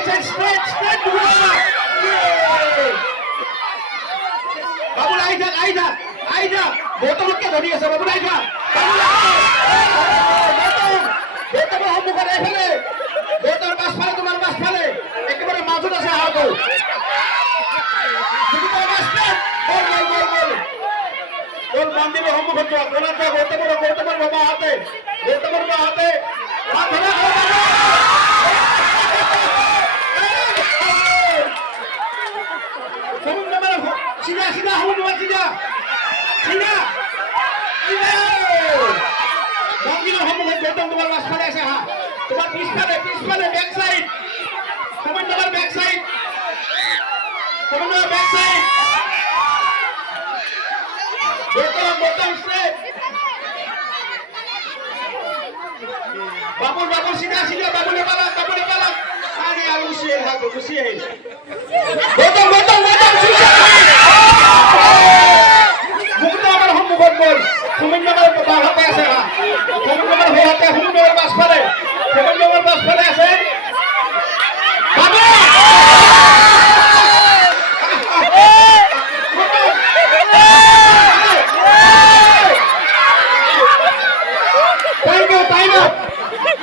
right side, straight, straight to the left. Babul আইজা গৌতমকে ধৰি আছে বাবুল আইজা গৌতম সন্মুখত এইফালে গৌতমৰ পাছফালে তোমাৰ পাছফালে একেবাৰে মাজত আছে হাঁহটো গোল বান্ধিব সন্মুখত যোৱা গৌতমৰ বাবা হাতে সিধা হব তোমার সিধা মন্দিরের সম্মুখে গৌতম তোমার মাঝখানে আছে হা তোমার পিছফালে ব্যাক সাইড তোমার back side Gautam straight Babul সিধা বাবুলে পালাক আরে আর খুশি গৌতম মুক্ত আমার সম্মুখত গল সুমিন্দ্ৰৰ বাহাতে আছে হা সুমিন্দ্ৰৰ বাহাতে সুমিন্দ্ৰৰ পাছফালে